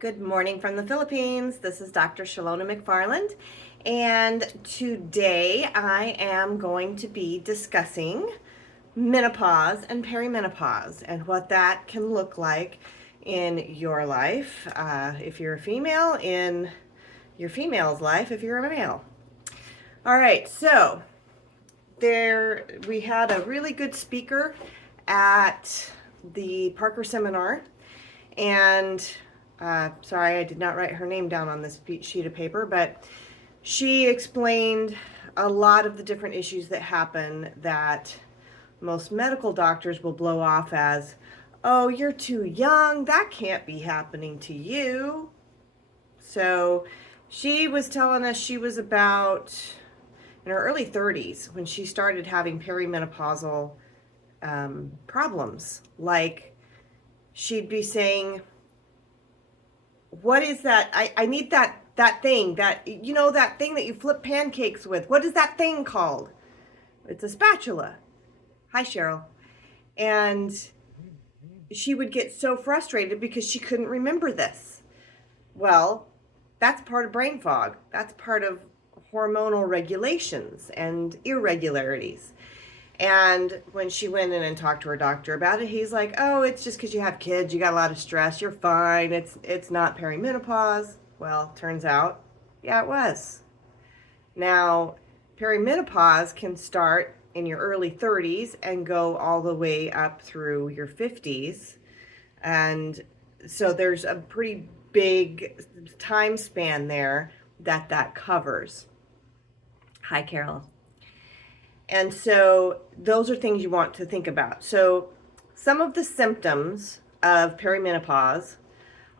Good morning from the Philippines. This is Dr. Shalona McFarland, and today I am going to be discussing menopause and perimenopause and what that can look like in your life, if you're a female, in your female's life, if you're a male. All right, so we had a really good speaker at the Parker seminar, and sorry, I did not write her name down on this sheet of paper, but she explained a lot of the different issues that happen that most medical doctors will blow off as, oh, you're too young, that can't be happening to you. So she was telling us she was about in her early 30s when she started having perimenopausal problems. Like, she'd be saying, what is that? I need that thing, that thing that you flip pancakes with. What is that thing called? It's a spatula. Hi, Cheryl. And she would get so frustrated because she couldn't remember this. Well, that's part of brain fog. That's part of hormonal regulations and irregularities. And when she went in and talked to her doctor about it, he's like, oh, it's just because you have kids, you got a lot of stress, you're fine, it's not perimenopause. Well, turns out, yeah, it was. Now, perimenopause can start in your early 30s and go all the way up through your 50s. And so there's a pretty big time span there that covers. Hi, Carol. And so those are things you want to think about. So some of the symptoms of perimenopause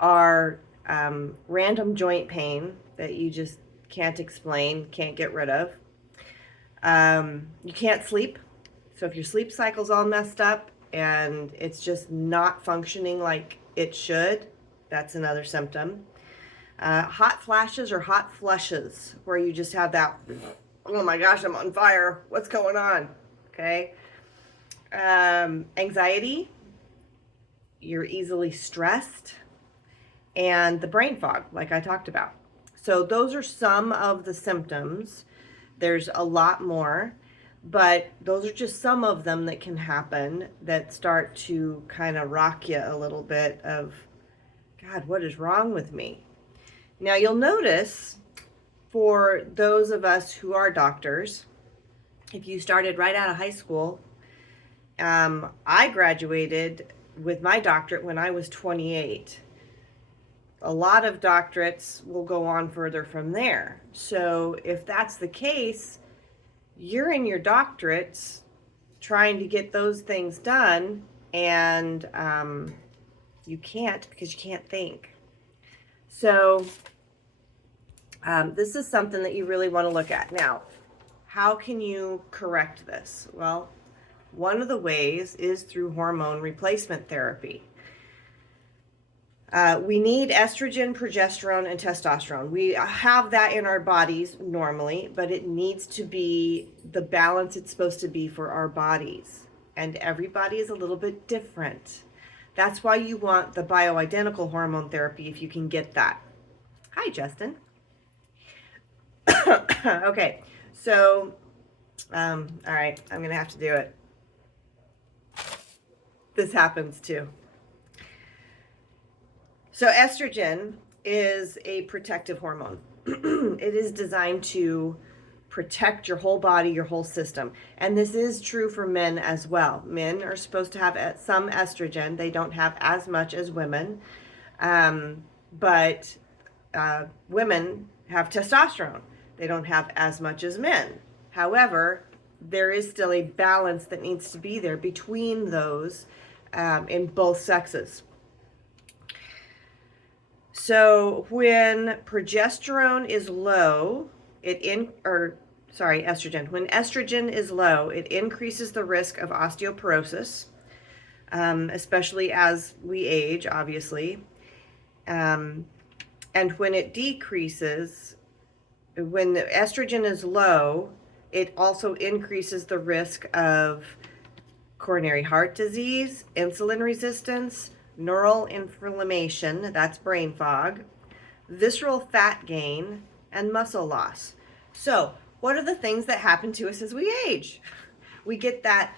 are random joint pain that you just can't explain, can't get rid of. You can't sleep. So if your sleep cycle's all messed up and it's just not functioning like it should, that's another symptom. Hot flashes or hot flushes, where you just have that, oh my gosh, I'm on fire, what's going on? Okay. Anxiety, you're easily stressed, and the brain fog, like I talked about. So those are some of the symptoms. There's a lot more, but those are just some of them that can happen that start to kind of rock you a little bit of, God, what is wrong with me? Now you'll notice, for those of us who are doctors, if you started right out of high school, I graduated with my doctorate when I was 28. A lot of doctorates will go on further from there. So if that's the case, you're in your doctorates trying to get those things done, and you can't because you can't think. So this is something that you really want to look at. Now, how can you correct this? Well, one of the ways is through hormone replacement therapy. We need estrogen, progesterone, and testosterone. We have that in our bodies normally, but it needs to be the balance it's supposed to be for our bodies. And everybody is a little bit different. That's why you want the bioidentical hormone therapy if you can get that. Hi, Justin. Okay, so, all right, I'm going to have to do it. This happens too. So estrogen is a protective hormone. It is designed to protect your whole body, your whole system. And this is true for men as well. Men are supposed to have some estrogen. They don't have as much as women. But women have testosterone. They don't have as much as men. However, there is still a balance that needs to be there between those in both sexes. So when progesterone is low, estrogen. When estrogen is low, it increases the risk of osteoporosis, especially as we age, obviously. And when it decreases, when the estrogen is low, it also increases the risk of coronary heart disease, insulin resistance, neural inflammation, that's brain fog, visceral fat gain, and muscle loss. So, what are the things that happen to us as we age? We get that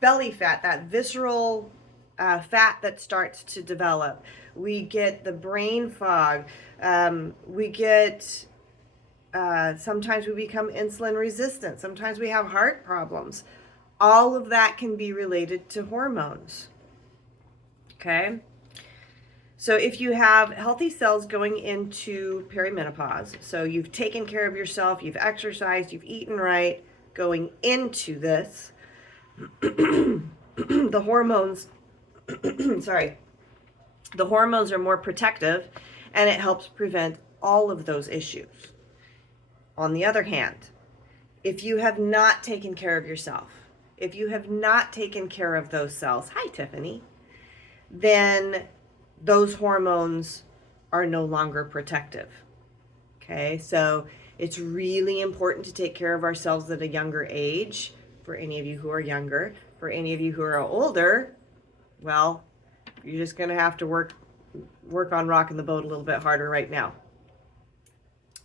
belly fat, that visceral fat that starts to develop. We get the brain fog. We get sometimes we become insulin resistant. Sometimes we have heart problems. All of that can be related to hormones. Okay? So if you have healthy cells going into perimenopause, so you've taken care of yourself, you've exercised, you've eaten right, going into this, the hormones, sorry, the hormones are more protective and it helps prevent all of those issues. On the other hand, if you have not taken care of yourself, if you have not taken care of those cells, hi Tiffany, then those hormones are no longer protective. Okay, so it's really important to take care of ourselves at a younger age. For any of you who are younger, for any of you who are older, well, you're just going to have to work on rocking the boat a little bit harder right now.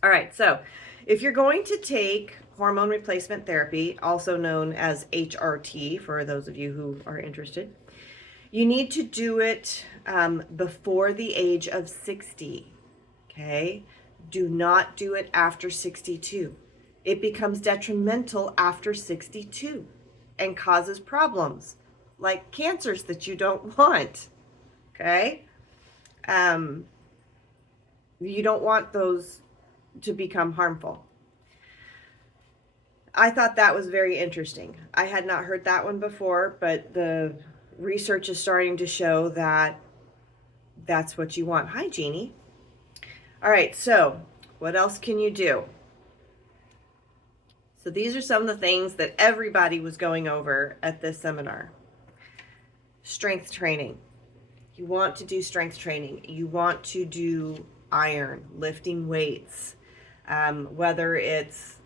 All right, so if you're going to take hormone replacement therapy, also known as HRT, for those of you who are interested, you need to do it before the age of 60, okay? Do not do it after 62. It becomes detrimental after 62 and causes problems like cancers that you don't want, okay? You don't want those to become harmful. I thought that was very interesting. I had not heard that one before, but the research is starting to show that that's what you want. Hi, Jeannie. All right, so what else can you do? So these are some of the things that everybody was going over at this seminar. Strength training. You want to do strength training. You want to do iron, lifting weights, whether it's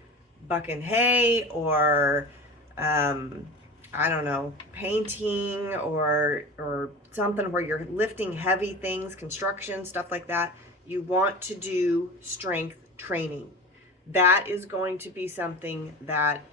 bucking hay or I don't know, painting or something where you're lifting heavy things, construction, stuff like that. You want to do strength training. That is going to be something that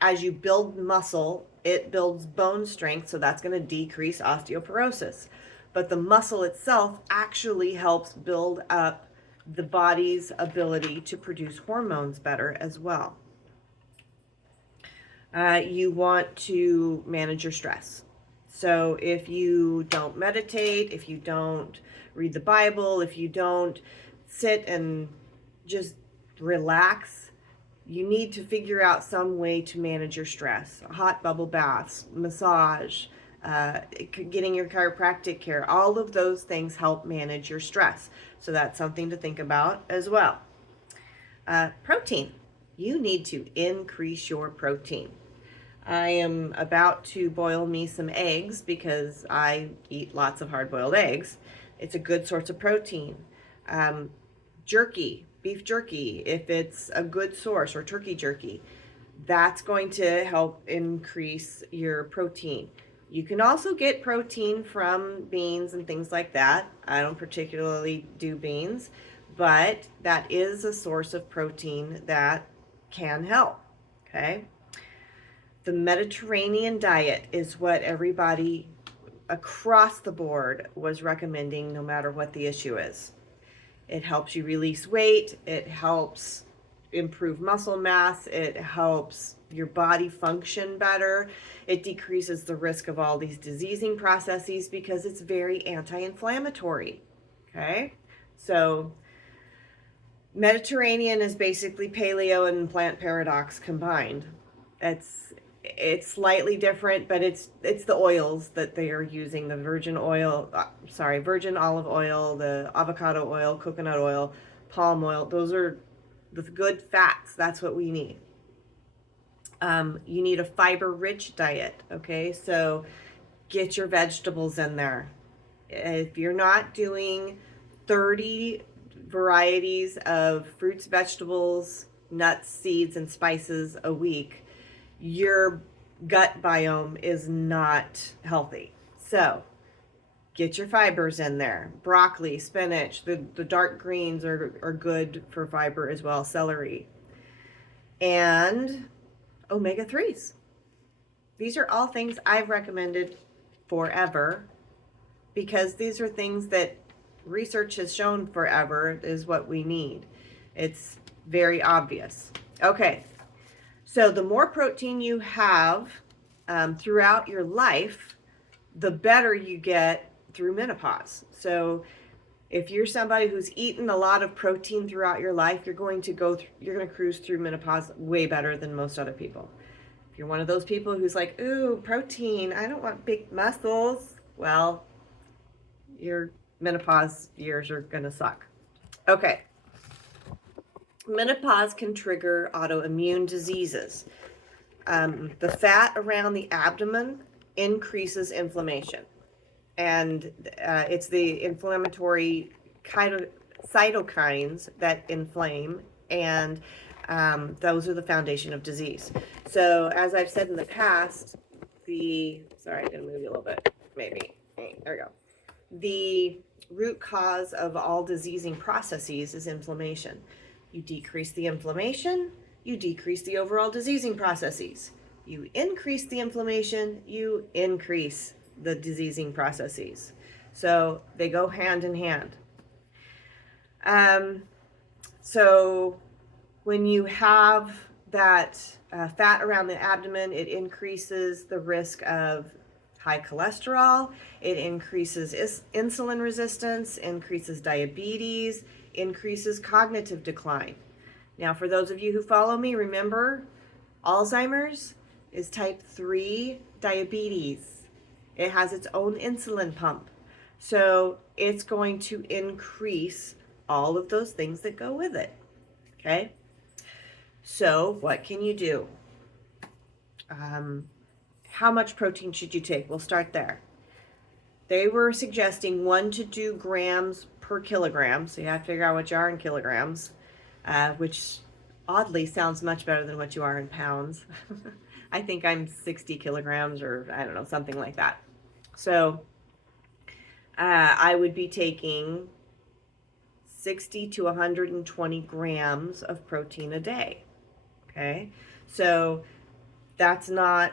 as you build muscle, it builds bone strength, so that's going to decrease osteoporosis. But the muscle itself actually helps build up the body's ability to produce hormones better as well. You want to manage your stress. So if you don't meditate, if you don't read the Bible, if you don't sit and just relax, you need to figure out some way to manage your stress. Hot bubble baths, massage, getting your chiropractic care, all of those things help manage your stress. So that's something to think about as well. Protein. You need to increase your protein. I am about to boil me some eggs because I eat lots of hard-boiled eggs. It's a good source of protein. Jerky, beef jerky, if it's a good source, or turkey jerky, that's going to help increase your protein. You can also get protein from beans and things like that. I don't particularly do beans, but that is a source of protein that can help, okay? The Mediterranean diet is what everybody across the board was recommending, no matter what the issue is. It helps you release weight, it helps improve muscle mass, it helps your body function better, it decreases the risk of all these diseasing processes because it's very anti-inflammatory, okay? So Mediterranean is basically paleo and plant paradox combined. It's slightly different, but it's the oils that they are using, the virgin olive oil, the avocado oil, coconut oil, palm oil. Those are the good fats. That's what we need. You need a fiber-rich diet, okay? So get your vegetables in there. If you're not doing 30 varieties of fruits, vegetables, nuts, seeds, and spices a week, your gut biome is not healthy. So Get your fibers in there. Broccoli, spinach, the dark greens are good for fiber as well, celery. And omega-3s. These are all things I've recommended forever because these are things that research has shown forever is what we need. It's very obvious. Okay, so the more protein you have throughout your life, the better you get through menopause. So if you're somebody who's eaten a lot of protein throughout your life, you're going to cruise through menopause way better than most other people. If you're one of those people who's like, ooh, protein, I don't want big muscles, well, your menopause years are going to suck. Okay. Menopause can trigger autoimmune diseases. The fat around the abdomen increases inflammation. And it's the inflammatory cytokines that inflame, and those are the foundation of disease. So as I've said in the past, sorry, I'm going to move you a little bit, maybe. There we go. The root cause of all diseasing processes is inflammation. You decrease the inflammation, you decrease the overall diseasing processes. You increase the inflammation, you increase the diseasing processes. So they go hand in hand. So when you have that fat around the abdomen, it increases the risk of high cholesterol, it increases insulin resistance, increases diabetes, increases cognitive decline. Now, for those of you who follow me, remember, Alzheimer's is type 3 diabetes. It has its own insulin pump. So it's going to increase all of those things that go with it. Okay? So what can you do? How much protein should you take? We'll start there. They were suggesting 1 to 2 grams per kilogram. So you have to figure out what you are in kilograms, which oddly sounds much better than what you are in pounds. I think I'm 60 kilograms or I don't know, something like that. So I would be taking 60 to 120 grams of protein a day. Okay, so that's not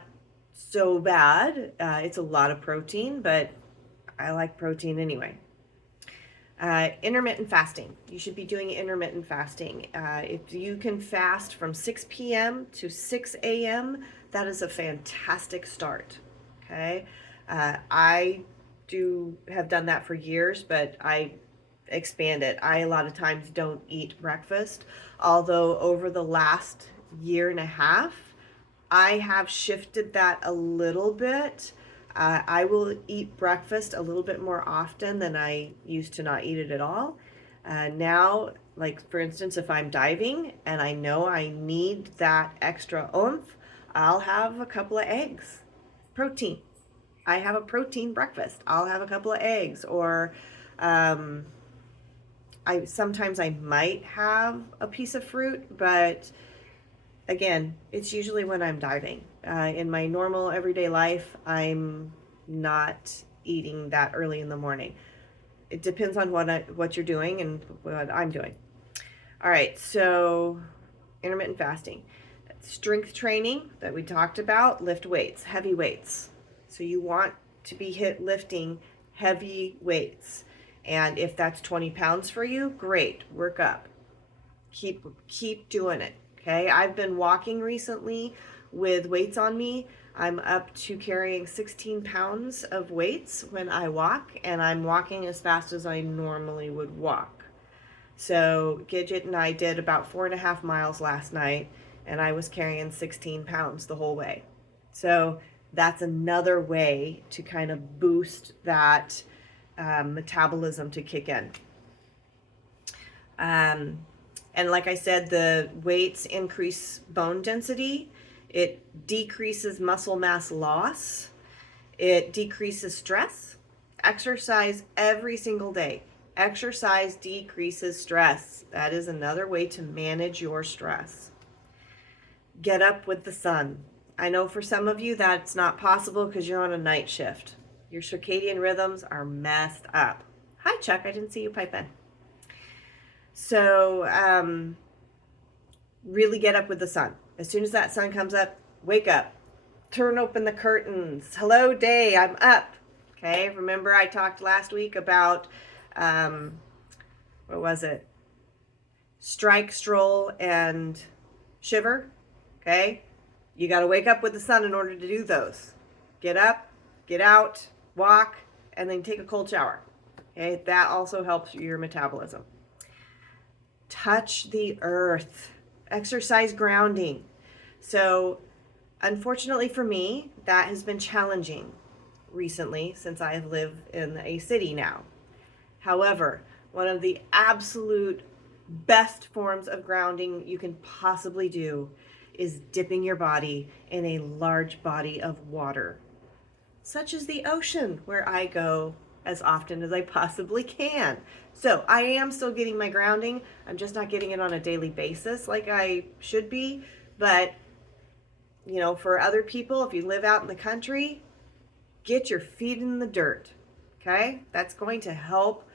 so bad. It's a lot of protein, but I like protein anyway. Intermittent fasting. You should be doing intermittent fasting. If you can fast from 6 p.m. to 6 a.m., that is a fantastic start. Okay, I have done that for years, but I expand it. I a lot of times don't eat breakfast, although over the last year and a half, I have shifted that a little bit. I will eat breakfast a little bit more often than I used to not eat it at all. Now, like for instance, if I'm diving and I know I need that extra oomph, I'll have a couple of eggs. Protein. I have a protein breakfast. I'll have a couple of eggs, or sometimes I might have a piece of fruit, but again, it's usually when I'm diving. In my normal everyday life, I'm not eating that early in the morning. It depends on what you're doing and what I'm doing. All right, so intermittent fasting. Strength training that we talked about, lift weights, heavy weights. So you want to be lifting heavy weights. And if that's 20 pounds for you, great, work up. Keep doing it. Okay, I've been walking recently with weights on me. I'm up to carrying 16 pounds of weights when I walk, and I'm walking as fast as I normally would walk. So Gidget and I did about 4.5 miles last night, and I was carrying 16 pounds the whole way. So that's another way to kind of boost that metabolism to kick in. And like I said, the weights increase bone density. It decreases muscle mass loss. It decreases stress. Exercise every single day. Exercise decreases stress. That is another way to manage your stress. Get up with the sun. I know for some of you that's not possible because you're on a night shift. Your circadian rhythms are messed up. Hi, Chuck. I didn't see you pipe in. So, really get up with the sun. As soon as that sun comes up, wake up. Turn open the curtains. Hello, day. I'm up. Okay. Remember, I talked last week about, what was it? Strike, stroll, and shiver. Okay. You got to wake up with the sun in order to do those. Get up, get out, walk, and then take a cold shower. Okay. That also helps your metabolism. Touch the earth. Exercise grounding. So, unfortunately for me, that has been challenging recently since I live in a city now. However, one of the absolute best forms of grounding you can possibly do is dipping your body in a large body of water, such as the ocean, where I go as often as I possibly can. So I am still getting my grounding. I'm just not getting it on a daily basis like I should be. But, you know, for other people, if you live out in the country, get your feet in the dirt. Okay? That's going to help,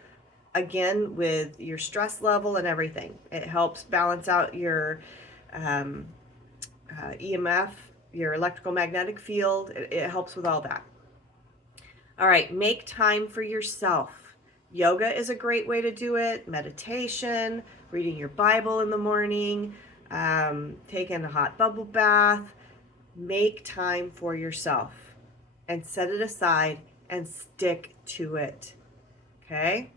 again, with your stress level and everything. It helps balance out your EMF, your electrical magnetic field. It helps with all that. All right, make time for yourself. Yoga is a great way to do it. Meditation, reading your Bible in the morning, taking a hot bubble bath. Make time for yourself and set it aside and stick to it. Okay?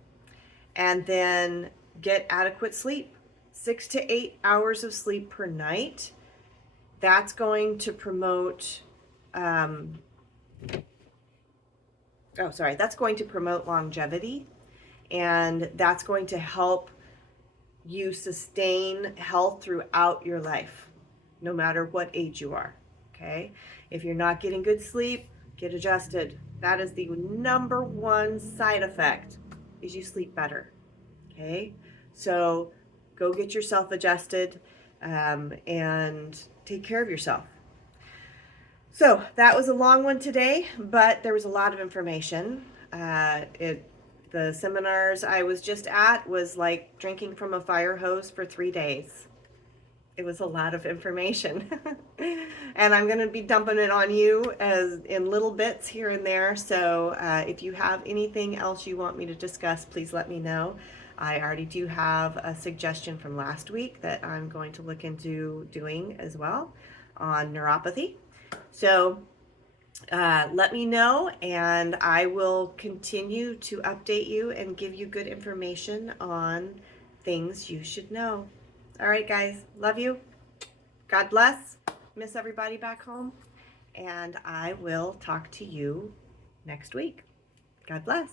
And then get adequate sleep. 6 to 8 hours of sleep per night. That's going to promote that's going to promote longevity, and that's going to help you sustain health throughout your life, no matter what age you are. Okay? If you're not getting good sleep, get adjusted. That is the number one side effect, is you sleep better. Okay? So go get yourself adjusted, and take care of yourself. So that was a long one today, but there was a lot of information. The seminars I was just at was like drinking from a fire hose for 3 days. It was a lot of information. And I'm going to be dumping it on you as in little bits here and there. So if you have anything else you want me to discuss, please let me know. I already do have a suggestion from last week that I'm going to look into doing as well on neuropathy. So let me know, and I will continue to update you and give you good information on things you should know. All right, guys. Love you. God bless. Miss everybody back home. And I will talk to you next week. God bless.